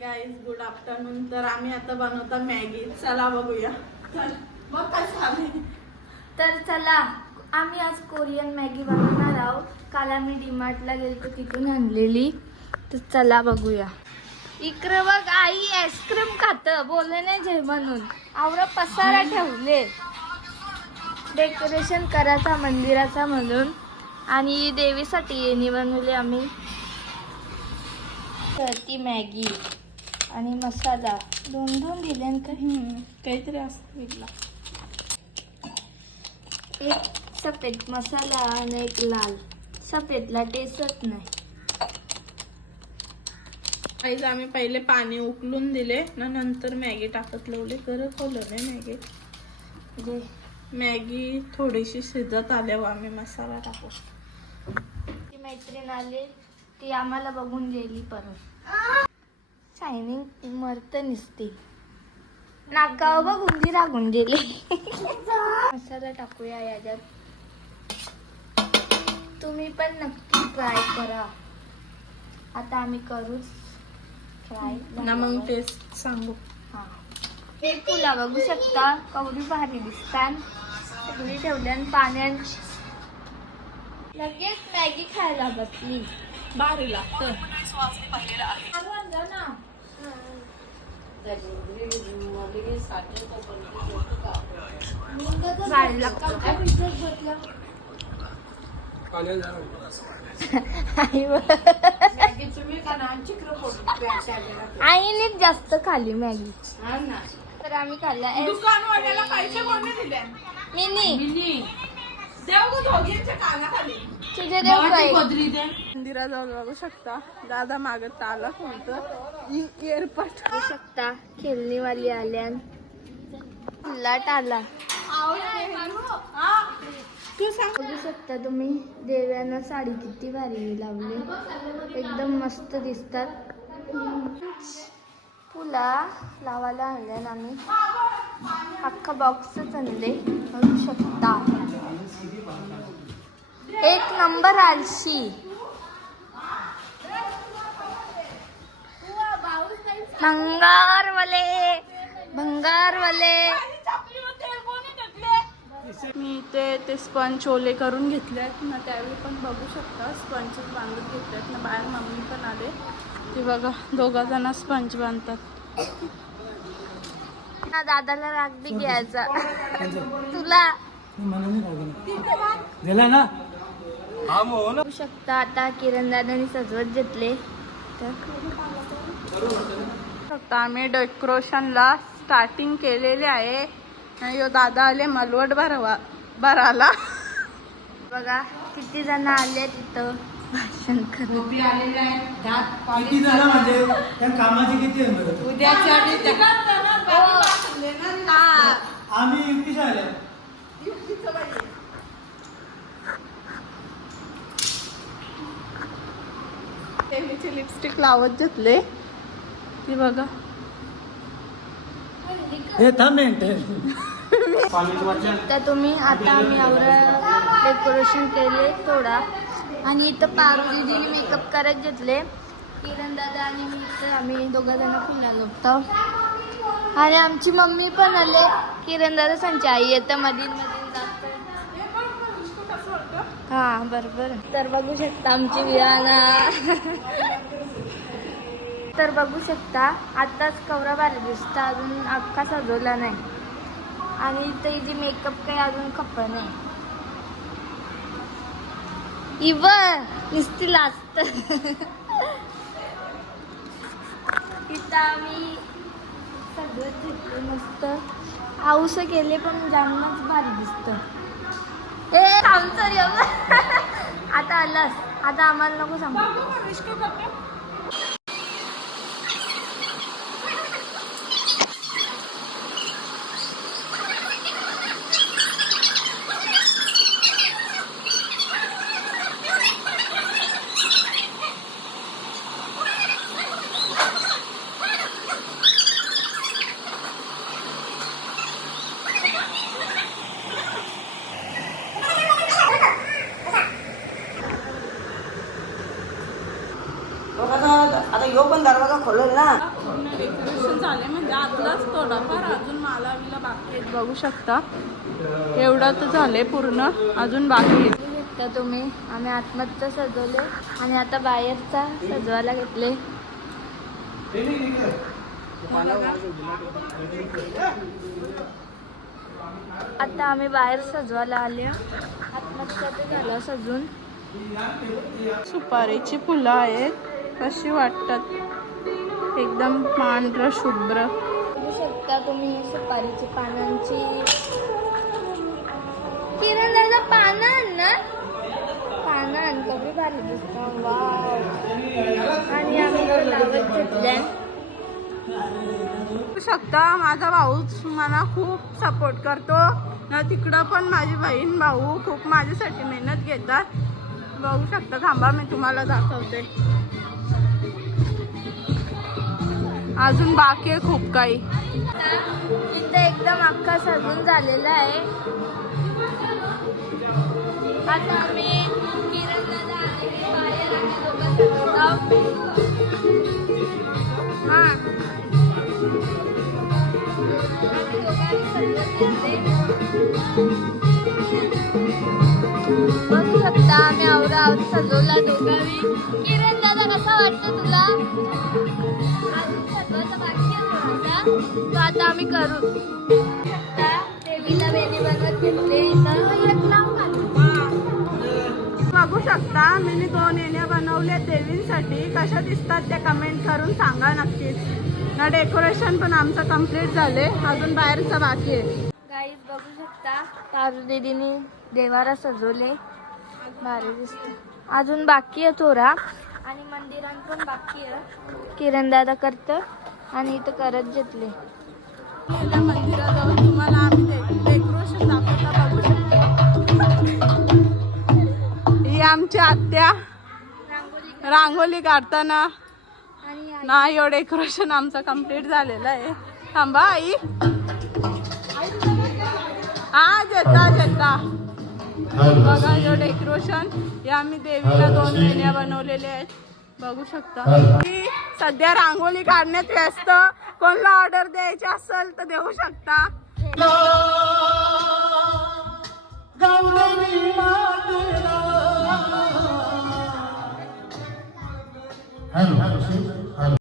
Guys good afternoon तर आम्ही आता बनवतो मॅगी. चला बघूया. बघ कसं तर चला आम्ही आज कोरियन मॅगी बनवणार आहोत. काल आम्ही डीमार्टला गेलो तिथून आणलेली. तर चला बघूया. इकडं बघ आई आईस्क्रीम खात. बोलले नाही जे म्हणून. आवरा पसारा ठेवले. डेकोरेशन करायचा मंदिराचा म्हणून. आणि देवीसाठी येणी बनवली आम्ही. तर ती मॅगी. आणि मसाला. दोन दोन दिले काही काहीतरी असतं विकला एक सफेद मसाला आणि एक लाल. सफेदला टेस्टच नाही. आम्ही पहिले पाणी उकलून दिले ना नंतर मॅगी टाकत लावली. गरज होलं नाही मॅगी. जे मॅगी थोडीशी शिजत आल्यावर आम्ही मसाला टाकू. ती मैत्रीण आली ती आम्हाला बघून गेली परत. शायनिंग मरत निसते. नाकावर बघ उंदी रागून गेली. मसाला टाकूया याच्यात. तुम्ही पण नक्की ट्राय करा. आता आम्ही करूच ट्राय ना मग टेस्ट सांगू. हा. हे फुला बघू शकता. कवडी भारी दिसतात. सगळी ठेवल्यान पाण्यात लगेच मॅगी खायला बसली. भारी लागतं भारी लागतं आई व- आईनेच जास्त खाल्ली मॅगी. तर आम्ही खाल्ला. दुकानवाल्याला पैसे कोणी दिले? मिनी. तुझे देव काय मंदिराजवळ बघू शकता. दादा मागत आला कोणतं एअरपोर्ट. शकता खेळणीवाली आल्यान लाट आला. तू सांग. बघू शकता तुम्ही देव्यानं साडी किती भारी लावली. एकदम मस्त दिसतात. फुला लावायला आणल्यान आम्ही. अख्खा बॉक्सच आणले करू शकता. एक नंबर आलशी. भंगारवाले भंगारवाले. मी ते ते स्पंज ओले करून घेतले आहेत. ना त्यावेळी पण बघू शकता स्पंज बांधून घेतले आहेत. ना बाहेर मम्मी पण आले. ते बघा दोघा जण स्पंज बांधतात. ना दादाला राग बी घ्यायचा. तुला. गेला ना. शकता आता किरण दादानी सजवत घेतले. तर शकता आम्ही डेकोरेशनला स्टार्टिंग केलेले आहे. आणि ह्यो दादा आले मलवट भरवा भराला बघा किती जण आले तिथं भाषण करत. किती हा. आम्ही तेलीची लिपस्टिक लावत घेतले ती बघा. हे थांब तर तुम्ही आता आम्ही एवढं डेकोरेशन केले थोडा. आणि इथं पारू दिदीने मेकअप करत घेतले. किरण दादा आणि मी इथं आम्ही दोघं जण फिरायला होतो. आणि आमची मम्मी पण आले. किरण दादा सांगची आई येतं मधीन मधीन हा बरोबर. तर बघू शकता आमची विहाना तर बघू शकता आताच कवरा भारी दिसतं अजून अख्खा सजवला नाही. आणि इथं जी मेकअप काही अजून खप्प नाही. इव नुसती लाजत. इथं आम्ही सगळं घेतलं मस्त आऊस केले पण जामच भारी दिसत. ए आमचं आता आलास. आता आम्हाला नको सांगू. पूर्ण डेकोरेशन झाले म्हणजे आतलाच थोडाफार अजून माला विला बाकी आहेत. बघू शकता. एवढं तर झाले पूर्ण. अजून बाकी आहे तर तुम्ही आम्ही आतमधचं सजवले आणि आता बाहेरचा सजवायला घेतले. आता आम्ही बाहेर सजवायला आले आतमधचं ते झालं सजून. सुपारीची फुलं आहेत. कशी वाटतात? एकदम पांढरं शुभ्र. बघू शकता तुम्ही सुपारीची पानांची. किरण दादा पानं आण ना. पानं आण कमी भारी दिसतं. वाव आणि आम्ही लावत घेतल्या. शकता माझा भाऊच मला खूप सपोर्ट करतो. ना तिकडं पण माझी बहीण भाऊ खूप माझ्यासाठी मेहनत घेतात. बघू शकता थांबा मी तुम्हाला दाखवते. अजून बाकी आहे खूप काही. इथं एकदम अख्खा सजून झालेला आहे. आता आम्ही किरण दादा बघू शकता आम्ही आवरा आहोत सजवला दोघांनी. किरण दादा कसा वाटतो तुला? तो आता आम्ही करू. देवीला वेणी बनवत घेतले. बघू शकता मी दोन येण्या बनवल्या देवींसाठी. कशा दिसतात त्या कमेंट करून सांगा नक्कीच. ना डेकोरेशन पण आमचं कंप्लीट झाले अजून बाहेरचं बाकी आहे. गाईज बघू शकता पारू दीदीने देवारा सजवले. भारी दिसते. अजून बाकी आहे थोडा. आणि मंदिरात पण बाकी आहे. किरण दादा करतं. आणि इथं करत घेतले. तुम्हाला आम्ही डेकोरेशन दाखवता बघू शकतो. ही आमची आत्या. रांगोली काढताना. नाही हो डेकोरेशन आमचं कंप्लीट झालेलं आहे. थांबा आई. हा जेता जेता. बघा हे डेकोरेशन हे आम्ही देवीला दोन वेण्या बनवलेल्या आहेत. बघू शकता. ती सध्या रांगोळी काढण्यात व्यस्त. कोणाला ऑर्डर द्यायची असेल तर देऊ शकता. हॅलो